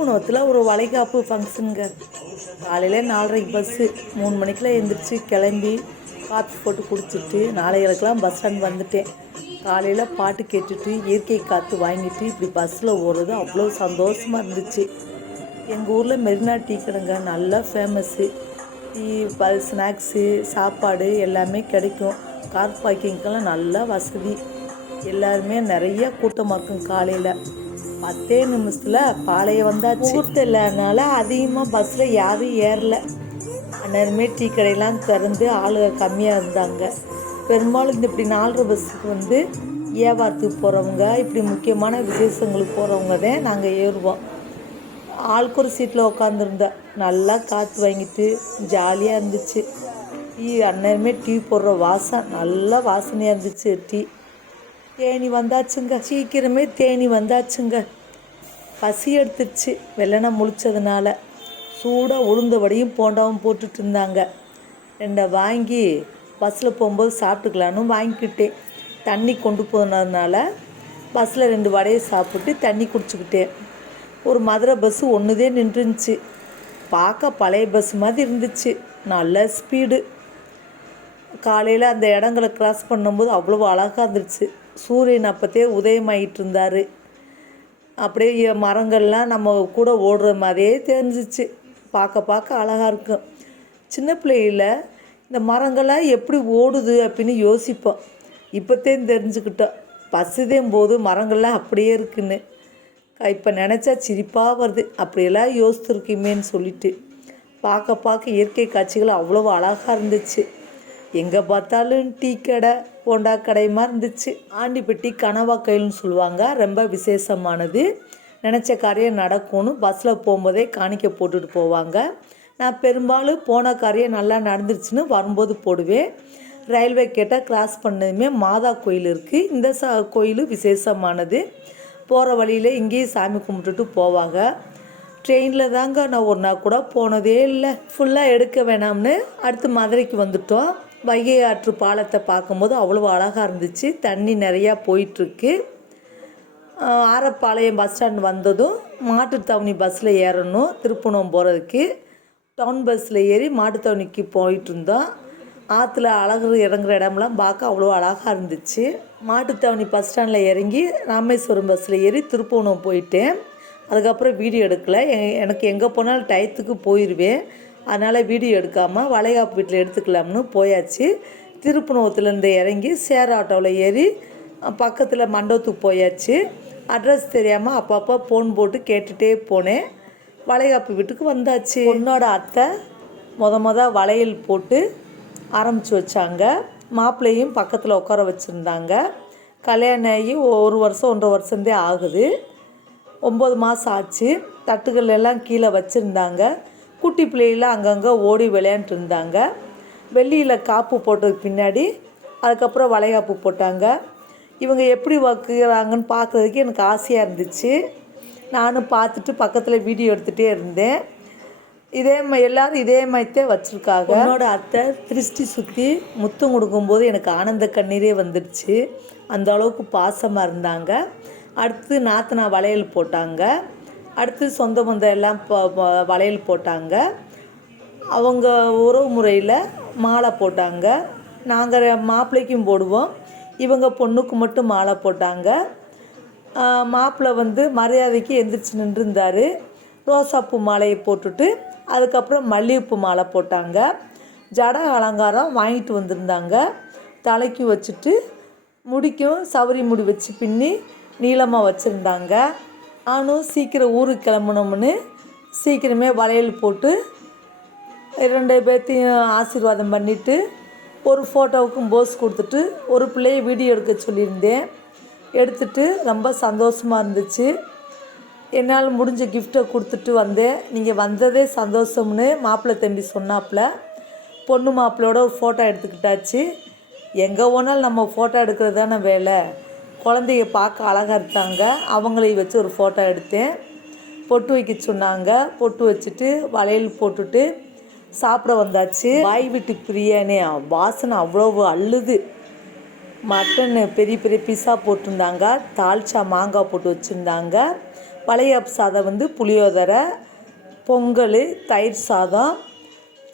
திருப்புணத்தில் ஒரு வளைகாப்பு ஃபங்க்ஷனுங்க காலையில் நாலரைக்கு பஸ்ஸு மூணு மணிக்கெலாம் எழுந்திரிச்சு கிளம்பி காஃபி போட்டு குடிச்சிட்டு நாளைகளுக்கெல்லாம் பஸ் ஸ்டாண்ட் வந்துட்டேன். காலையில் பாட்டு கேட்டுட்டு இயற்கை காற்று வாங்கிட்டு இப்படி பஸ்ஸில் ஓடுறது அவ்வளோ சந்தோஷமாக இருந்துச்சு. எங்கள் ஊரில் மெரினா டீ கடைங்க நல்லா ஃபேமஸ்ஸு டீ ப ஸ்நாக்ஸு சாப்பாடு எல்லாமே கிடைக்கும். கார் பார்க்கிங்க்கெல்லாம் நல்லா வசதி. எல்லாருமே நிறைய கூட்டமாக இருக்கும் காலையில். பத்தே நிமிஷத்தில் பாளையம் வந்தாச்சு. முகூர்த்தம் இல்லைனால அதிகமாக பஸ்ஸில் யாரும் ஏறல. அந்நேரமே டீ கடையெல்லாம் திறந்து ஆளுக கம்மியாக இருந்தாங்க. பெரும்பாலும் இந்த இப்படி நாலரை பஸ்ஸுக்கு வந்து வியாபாரத்துக்கு போகிறவங்க இப்படி முக்கியமான விசேஷங்களுக்கு போகிறவங்க தான் நாங்கள் ஏறுவோம். ஆளுக்கு ஒரு சீட்டில் உட்காந்துருந்தேன் நல்லா காற்று வாங்கிட்டு ஜாலியாக இருந்துச்சு. டீ அந்நேரமே டீ போடுற வாசம் நல்லா வாசனையாக இருந்துச்சு டீ. தேனி வந்தாச்சுங்க. சீக்கிரமே தேனி வந்தாச்சுங்க. பசி எடுத்துச்சு வெள்ளனை முழிச்சதுனால சூடாக உளுந்த வடையும் போண்டாவும் போட்டுட்டு இருந்தாங்க. ரெண்டை வாங்கி பஸ்ஸில் போகும்போது சாப்பிட்டுக்கலான்னு வாங்கிக்கிட்டேன். தண்ணி கொண்டு போனதுனால பஸ்ஸில் ரெண்டு வடையை சாப்பிட்டு தண்ணி குடிச்சுக்கிட்டேன். ஒரு மதுரை பஸ்ஸு ஒன்றுதே நின்றுச்சு பார்க்க பழைய பஸ் மாதிரி இருந்துச்சு. நல்ல ஸ்பீடு காலையில் அந்த இடங்களை க்ராஸ் பண்ணும்போது அவ்வளோ அழகாக இருந்துச்சு. சூரியன் அப்போத்தே உதயமாயிட்டு இருந்தார் அப்படியே மரங்கள்லாம் நம்ம கூட ஓடுற மாதிரியே தெரிஞ்சிச்சு. பார்க்க பார்க்க அழகாக இருக்கும் சின்ன பிள்ளையில் இந்த மரங்கள்லாம் எப்படி ஓடுது அப்படின்னு யோசிப்போம். இப்போத்தே தெரிஞ்சுக்கிட்டோம். பசுதேம் போது மரங்கள்லாம் அப்படியே இருக்குன்னு. இப்போ நினச்சா சிரிப்பாக வருது. அப்படியெல்லாம் யோசித்துருக்குமேன்னு சொல்லிட்டு. பார்க்க பார்க்க இயற்கை காட்சிகள் அவ்வளோ அழகாக இருந்துச்சு. எங்கே பார்த்தாலும் டீ கடை போண்டா கடையுமா இருந்துச்சு. ஆண்டிப்பட்டி கனவா கோயில்னு சொல்லுவாங்க. ரொம்ப விசேஷமானது. நினச்ச காரியம் நடக்கும்னு பஸ்ஸில் போகும்போதே காணிக்க போட்டுட்டு போவாங்க. நான் பெரும்பாலும் போன காரியம் நல்லா நடந்துருச்சுன்னு வரும்போது போடுவேன். ரயில்வே கேட்டால் கிராஸ் பண்ணதுமே மாதா கோயில் இருக்குது இந்த சா கோயில் விசேஷமானது. போகிற வழியில் இங்கேயும் சாமி கும்பிட்டுட்டு போவாங்க. ட்ரெயினில் தாங்க நான் ஒரு நாள் கூட போனதே இல்லை. ஃபுல்லாக எடுக்க வேணாம்னு அடுத்து மதுரைக்கு வந்துட்டோம். வைகை ஆற்று பாலத்தை பார்க்கும்போது அவ்வளோ அழகாக இருந்துச்சு. தண்ணி நிறையா போயிட்டுருக்கு. ஆரப்பாளையம் பஸ் ஸ்டாண்ட் வந்ததும் மாட்டுத்தவணி பஸ்ஸில் ஏறணும் திருப்பணம் போகிறதுக்கு டவுன் பஸ்ஸில் ஏறி மாட்டுத்தவணிக்கு போயிட்டு இருந்தோம் ஆற்றுல அழகு இறங்குற இடம்லாம் பார்க்க அவ்வளோ அழகாக இருந்துச்சு. மாட்டுத்தவணி பஸ் ஸ்டாண்டில் இறங்கி ராமேஸ்வரம் பஸ்ஸில் ஏறி திருப்பணம் போயிட்டேன். அதுக்கப்புறம் வீடியோ எடுக்கலை. எ- எனக்கு எங்கே போனாலும் டயத்துக்கு போயிடுவேன் அதனால் வீடியோ எடுக்காமல் வளைகாப்பு வீட்டில் எடுத்துக்கலாம்னு போயாச்சு. திருப்பணத்துலேருந்து இறங்கி சேர் ஆட்டோவில் ஏறி பக்கத்தில் மண்டபத்துக்கு போயாச்சு. அட்ரஸ் தெரியாமல் அப்பப்போ ஃபோன் போட்டு கேட்டுகிட்டே போனேன். வளைகாப்பு வீட்டுக்கு வந்தாச்சு. பொண்ணோட அத்தை மொத மொதல் வளையல் போட்டு ஆரம்பித்து வச்சாங்க. மாப்பிள்ளையும் பக்கத்தில் உட்கார வச்சுருந்தாங்க. கல்யாணம் ஆகி ஒரு வருஷம் ஒன்றரை வருஷந்தே ஆகுது. ஒம்பது மாதம் ஆச்சு. தட்டுகள் எல்லாம் கீழே வச்சுருந்தாங்க. குட்டி பிள்ளைகளாம் அங்கங்கே ஓடி விளையாண்டுட்டு இருந்தாங்க வெள்ளியில் காப்பு போட்டதுக்கு பின்னாடி அதுக்கப்புறம் வளைகாப்பு போட்டாங்க. இவங்க எப்படி வைக்கிறாங்கன்னு பார்க்குறதுக்கு எனக்கு ஆசையாக இருந்துச்சு. நானும் பார்த்துட்டு பக்கத்தில் வீடியோ எடுத்துகிட்டே இருந்தேன். இதே மாதிரி எல்லோரும் இதே மாதிரித்தே வச்சுருக்காங்க. என்னோட அத்தை திருஷ்டி சுற்றி முத்தம் கொடுக்கும்போது எனக்கு ஆனந்த கண்ணீரே வந்துடுச்சு. அந்த அளவுக்கு பாசமாக இருந்தாங்க. அடுத்து நாத்தனா வளையல் போட்டாங்க. அடுத்து சொந்த பந்தம் எல்லாம் வளையல் போட்டாங்க. அவங்க உறவு முறையில் மாலை போட்டாங்க. நாங்கள் மாப்பிள்ளைக்கும் போடுவோம். இவங்க பொண்ணுக்கு மட்டும் மாலை போட்டாங்க. மாப்பிள்ளை வந்து மரியாதைக்கு எந்திரிச்சு நின்றுருந்தார். ரோசாப்பூ மாலையை போட்டுட்டு அதுக்கப்புறம் மல்லிகைப்பூ மாலை போட்டாங்க. ஜட அலங்காரம் வாங்கிட்டு வந்திருந்தாங்க. தலைக்கு வச்சுட்டு முடிக்கும் சவரி முடி வச்சு பின்னி நீளமாக வச்சுருந்தாங்க. நானும் சீக்கிரம் ஊருக்கு கிளம்பணும்னு சீக்கிரமே வளையல் போட்டு ரெண்டு பேர்த்தையும் ஆசீர்வாதம் பண்ணிவிட்டு ஒரு ஃபோட்டோவுக்கும் போஸ் கொடுத்துட்டு ஒரு பிள்ளையை வீடியோ எடுக்க சொல்லியிருந்தேன். எடுத்துட்டு ரொம்ப சந்தோஷமாக இருந்துச்சு. என்னால் முடிஞ்ச கிஃப்ட்டை கொடுத்துட்டு வந்தேன். நீங்கள் வந்ததே சந்தோஷம்னு மாப்பிள்ளை தம்பி சொன்னாப்புல. பொண்ணு மாப்பிள்ளையோட ஒரு ஃபோட்டோ எடுத்துக்கிட்டாச்சு. எங்கே போனாலும் நம்ம ஃபோட்டோ எடுக்கிறது தானே வேலை. குழந்தைய பார்க்க அழகாக இருந்தாங்க. அவங்களை வச்சு ஒரு ஃபோட்டோ எடுத்தேன். பொட்டு வைக்க சொன்னாங்க. பொட்டு வச்சுட்டு வளையல் போட்டுட்டு சாப்பிட வந்தாச்சு. வாய் வீட்டு பிரியாணி வாசனை அவ்வளோ அள்ளுது மட்டன் பெரிய பெரிய பீஸாக போட்டிருந்தாங்க. தால்ச்சா மாங்காய் போட்டு வச்சுருந்தாங்க. பழைய சாதம் வந்து புளியோதரை பொங்கல் தயிர் சாதம்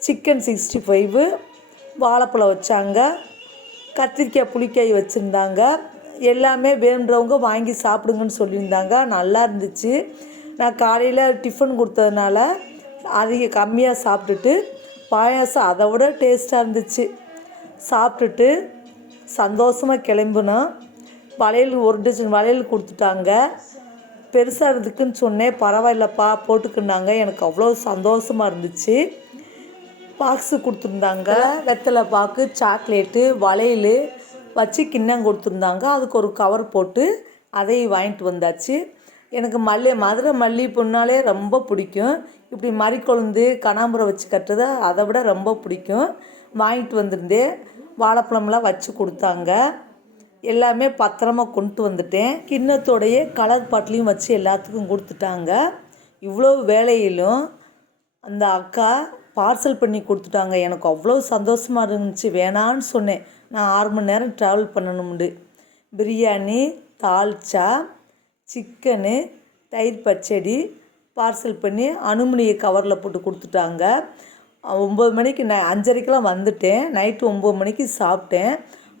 சிக்கன் சிக்ஸ்டி ஃபைவு வாழைப்பழம் வச்சாங்க. கத்திரிக்காய் புளிக்காய் வச்சுருந்தாங்க. எல்லாமே வேணுன்றவங்க வாங்கி சாப்பிடுங்கன்னு சொல்லியிருந்தாங்க. நல்லா இருந்துச்சு. நான் காலையில் டிஃபன் கொடுத்ததுனால அதிக கம்மியாக சாப்பிட்டுட்டு பாயாசம் அதை விட டேஸ்ட்டாக இருந்துச்சு. சாப்பிட்டுட்டு சந்தோஷமாக கிளம்புனோம். வளையல் ஒரு டஜன் வளையல் கொடுத்துட்டாங்க. பெருசாக இருந்துக்குன்னு சொன்னேன். பரவாயில்லப்பா போட்டுக்கினாங்க எனக்கு அவ்வளோ சந்தோஷமாக இருந்துச்சு. பாக்ஸு கொடுத்துருந்தாங்க. வெத்தலை பாக்கு சாக்லேட்டு வளையல் வச்சு கிண்ணம் கொடுத்துருந்தாங்க. அதுக்கு ஒரு கவர் போட்டு அதையும் வாங்கிட்டு வந்தாச்சு. எனக்கு மல்லி மதுரை மல்லிகைப்பூனாலே ரொம்ப பிடிக்கும். இப்படி மறிக்கொழுந்து கனாம்பரம் வச்சு கட்டுறது அதை விட ரொம்ப பிடிக்கும். வாங்கிட்டு வந்திருந்தேன். வாழைப்பழம்லாம் வச்சு கொடுத்தாங்க. எல்லாமே பத்திரமா கொண்டு வந்துட்டேன். கிண்ணத்தோடையே கலர் பாட்டிலையும் வச்சு எல்லாத்துக்கும் கொடுத்துட்டாங்க. இவ்வளோ வேலையிலும் அந்த அக்கா பார்சல் பண்ணி கொடுத்துட்டாங்க. எனக்கு அவ்வளோ சந்தோஷமாக இருந்துச்சு. வேணான்னு சொன்னேன். நான் ஆறு மணி நேரம் ட்ராவல் பண்ணணும்னு பிரியாணி தால்ச்சா சிக்கனு தயிர் பச்சடி பார்சல் பண்ணி அனுமனியை கவரில் போட்டு கொடுத்துட்டாங்க. ஒம்பது மணிக்கு நான் அஞ்சரைக்கெலாம் வந்துட்டேன். நைட்டு ஒம்பது மணிக்கு சாப்பிட்டேன்.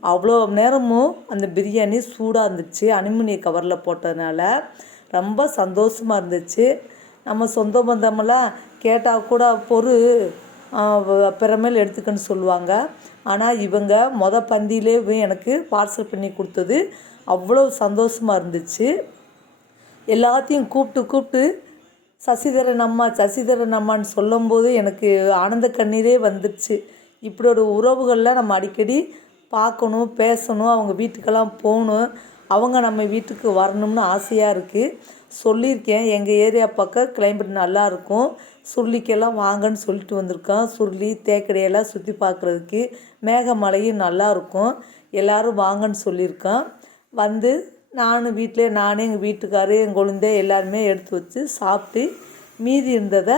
அவ்வளோ நேரமும் அந்த பிரியாணி சூடாக இருந்துச்சு. அனுமினிய கவரில் போட்டதுனால ரொம்ப சந்தோஷமாக இருந்துச்சு. நம்ம சொந்த பந்தமெல்லாம் கேட்டால் கூட பொறு பிறமேல் எடுத்துக்கன்னு சொல்லுவாங்க. ஆனால் இவங்க மொத பந்தியிலே எனக்கு பார்சல் பண்ணி கொடுத்தது. அவ்வளோ சந்தோஷமாக இருந்துச்சு. எல்லாத்தையும் கூப்பிட்டு கூப்பிட்டு சசிதரன் அம்மா சசிதரன் அம்மான்னு சொல்லும்போது எனக்கு ஆனந்த கண்ணீரே வந்துடுச்சு இப்படி ஒரு உறவுகளில் நம்ம அடிக்கடி பார்க்கணும் பேசணும் அவங்க வீட்டுக்கெல்லாம் போகணும். அவங்க நம்ம வீட்டுக்கு வரணும்னு ஆசையாக இருக்குது சொல்லியிருக்கேன். எங்கள் ஏரியா பக்கம் கிளைமேட் நல்லா இருக்கும். சுருளிக்கெல்லாம் வாங்கன்னு சொல்லிட்டு வந்திருக்கோம் சுருளி தேக்கடையெல்லாம் சுற்றி பார்க்குறதுக்கு மேகமலையும் நல்லாயிருக்கும் எல்லோரும் வாங்கன்னு சொல்லியிருக்கோம் வந்து நானும் வீட்டிலே நானே எங்கள் வீட்டுக்காரு எங்கள் கொழுந்தே எல்லாருமே எடுத்து வச்சு சாப்பிட்டு மீதி இருந்ததை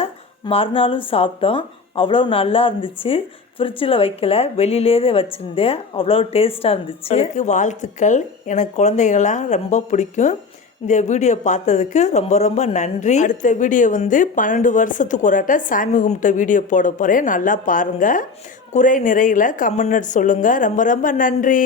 மறுநாளும் சாப்பிட்டோம். அவ்வளோ நல்லா இருந்துச்சு. ஃப்ரிட்ஜில் வைக்கல வெளியிலேயே வச்சுருந்தேன். அவ்வளோ டேஸ்ட்டாக இருந்துச்சு. எனக்கு வாழ்த்துக்கள். எனக்கு குழந்தைகள்லாம் ரொம்ப பிடிக்கும். இந்த வீடியோ பார்த்ததுக்கு ரொம்ப ரொம்ப நன்றி. அடுத்த வீடியோ வந்து பன்னெண்டு வருஷத்துக்கு ஒராட்ட சாமி கும்பிட்ட வீடியோ போட போகிறேன் நல்லா பாருங்கள் குறை நிறையில் கமெண்ட் சொல்லுங்கள் ரொம்ப ரொம்ப நன்றி.